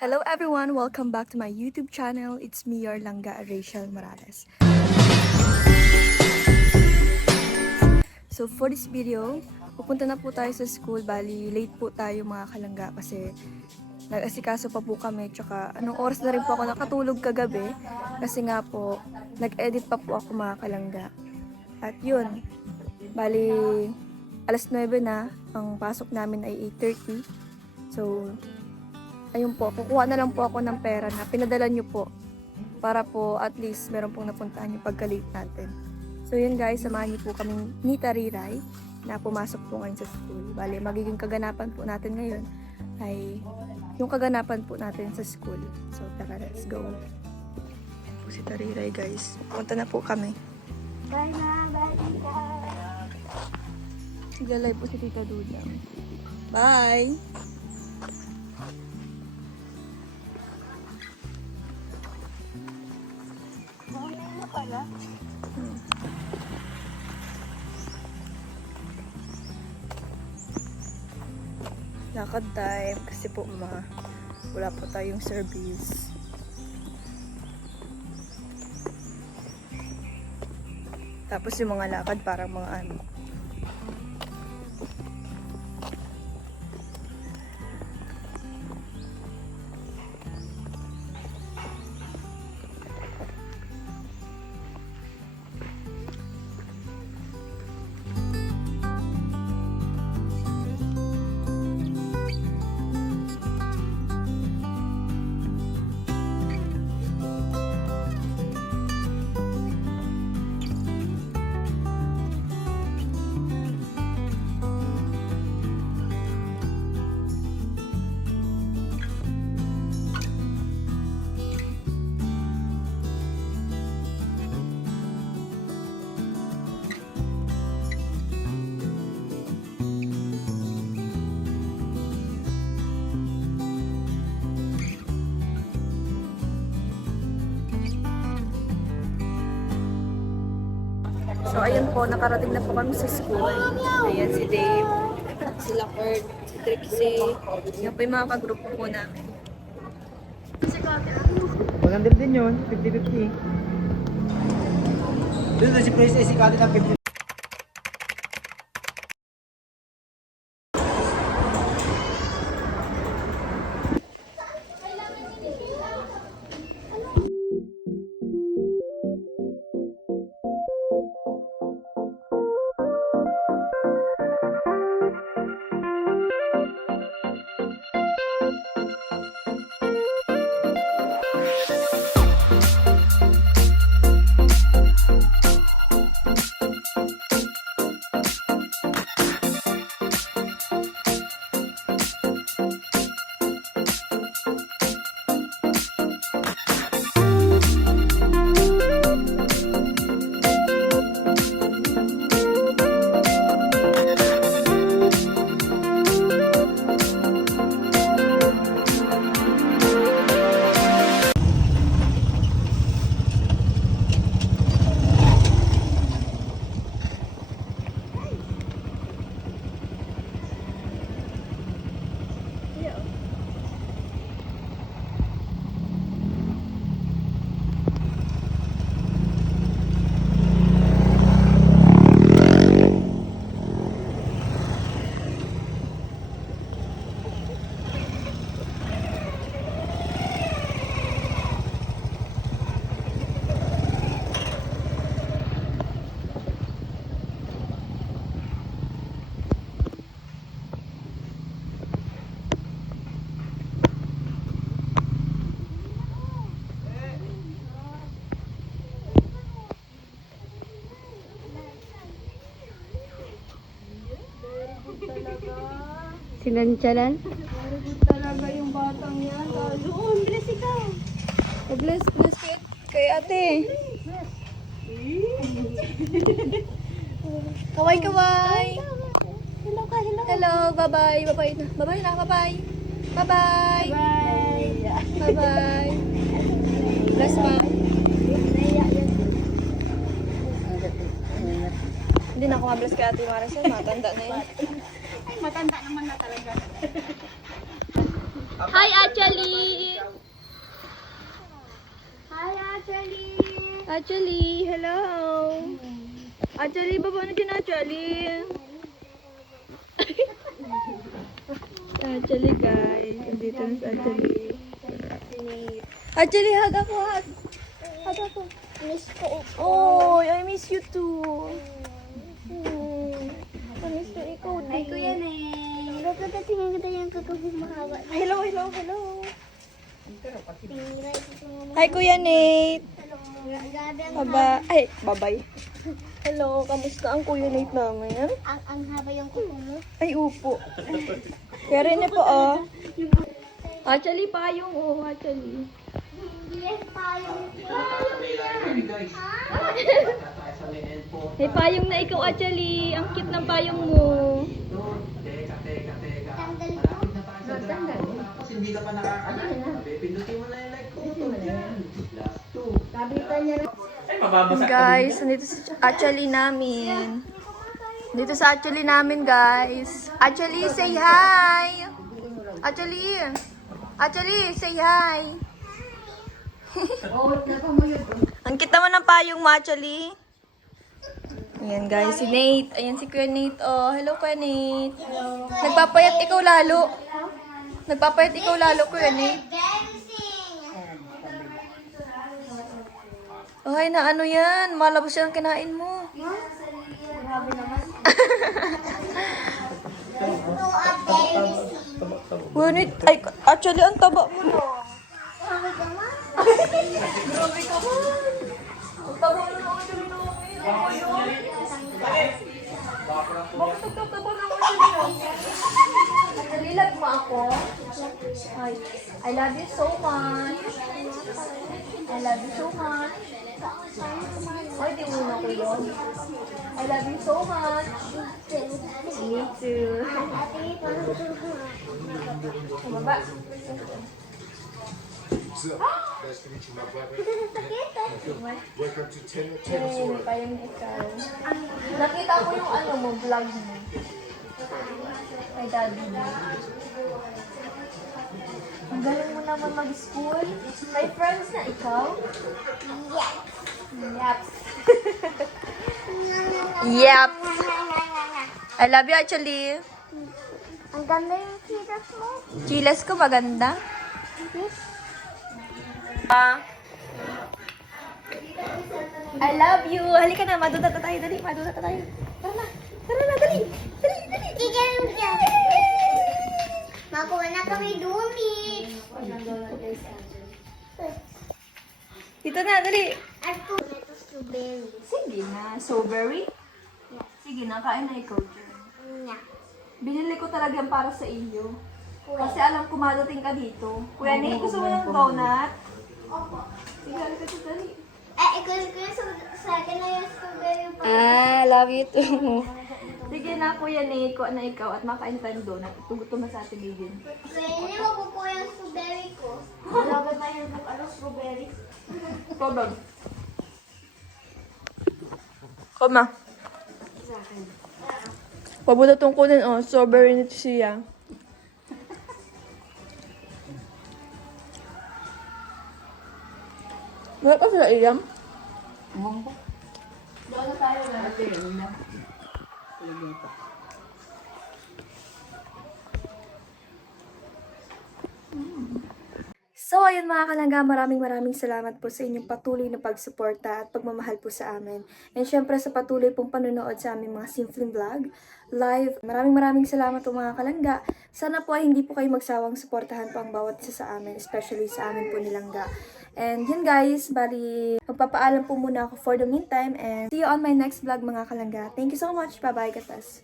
Hello everyone! Welcome back to my YouTube channel. It's me, your langga, Rachel Morales. So for this video, pupunta na po tayo sa school. Bali, late po tayo mga kalangga kasi nag-asikaso pa po kami. Tsaka anong oras na rin po ako nakatulog kagabi kasi nga po, nag-edit pa po ako mga kalangga. At yun, bali, alas 9 na, ang pasok namin ay 8:30. So, ayun po, kukuha na lang po ako ng pera na pinadala nyo po para po at least meron pong napuntahan yung pagka-late natin. So yun guys, samahan niyo po kami ni Tariray na pumasok po ngayon sa school. Bale, magiging kaganapan po natin ngayon ay yung kaganapan po natin sa school. So tara, let's go. Po si Tariray guys. Punta na po kami. Bye na, bye na. Siglalay po si Tita Duda. Bye! Pala. Lakad time kasi po wala po tayong service. Tapos yung mga lakad parang mga ano. So, ayun po, nakarating na po kami sa school. Ayan, si Dave, si Lakard, si Trixie. Yan po yung mga kagrupo po namin. Maganda din yun, 50-50. Doon si Praise ay sikali ng 50. Sinantsalan? Very good talaga yung batang yan. Doon, bless ikaw. Bless kay ate. Kaway. Hello ka, hello. Hello, bye-bye. Bye-bye na. Bye-bye na, bye-bye. Bye-bye. Bye. Bye-bye. Bless ma. Hindi na ako mabless kay ate Maricel. Matanda na yun. Ay, matanda naman na talaga. Hi, Achali! Actually. Actually, hello. Actually, baba na dyan, Actually. Actually, guys. Andito na si Actually. Actually, hug ako, hug. Hug ako. Miss ko. Oh, I miss you too. I miss you, ikaw din. Ay, Kuya Neng. Tingnan kita yung tutubig mahaba. Hello, hello, hello. Tinira ito mo. Hi, Kuya Nate. Grabe ang Baba. Ay, babay. Hello, kamusta ang Kuya Nate namin? ang haba yung kuko mo. Ay, upo. Kaya rin niya po, oh. Actually, payong, oh, actually. Yes, tayo. Hey, payong na ikaw, actually. Ang cute ng payong mo. Tanggal ko. Kasi hindi ka pa pindutin mo na yung like ko. Ay, mababasa ka. Guys, nandito sa actually namin. Dito sa actually namin, guys. Actually, say hi. Actually. Actually, say hi. Ang kita mo ng payong mo, actually. Ayan, guys, si Nate. Ayan si Kuya Nate. Oh, hello, Kuya Nate. Nagpapayat ikaw lalo. Nagpapayat ikaw lalo, Kuya Nate. Ay, na ano yan? Malabas yan ang kinain mo. Grabe naman. Kuya Nate, ay, actually, ang taba mo na. Grabe naman. Grabe ka man. Ang taba na ng actually namin. Bakit ang taba ng actually namin? Nalilag mo ako? Ay, I love you so much. I love you so much. Ay, di muna ko yun. I love you so much. Me too. Baba. Nice to meet you, my brother. Welcome to Tennis Ay, World. kayang ikaw. Nakita ko yung ano mo, vlog mo. Kay daddy mo. Ang galing mo naman mag-school. May friends na ikaw? Yaps. Yaps. I love you actually. Ang ganda yung kitas mo. Chiles ko maganda. I love you. Halika na, maduda tayo. Dali, maduda tayo. Tara na. Tara na, dali. Dali, dali. Kikaroon ka. Makuha na kami dumit. Dito na, dali. At kung ito strawberry. Sige na. Strawberry? Sige na, kain na ikaw dyan. Nya. Binili ko talaga yan para sa iyo. Kasi alam ko madating ka dito. Kuya Nate, gusto mo ng donut? Sige, halika sa dali. Ikaw sa akin na yung strawberry pa. Love you too. Sige na, Kuya Nate, kuha na ikaw at makain tayo ng donut. Tugutom na sa ating bigin. So, hindi mo kukuha yung strawberry ko. Wala na yung strawberry. Kobag. Koma. Pabuta tong kunin, oh. Strawberry nito siya. Wala ka sila iyam? So, ayun mga kalangga, maraming salamat po sa inyong patuloy na pagsuporta at pagmamahal po sa amin. And syempre sa patuloy pong panonood sa aming mga simpleng vlog, live. Maraming salamat po mga kalangga. Sana po ay hindi po kayo magsawang suportahan po ang bawat isa sa amin, especially sa amin po nilangga. And yun guys, bali, magpapaalam po muna ako for the meantime and see you on my next vlog mga kalangga. Thank you so much. Bye-bye, gatas.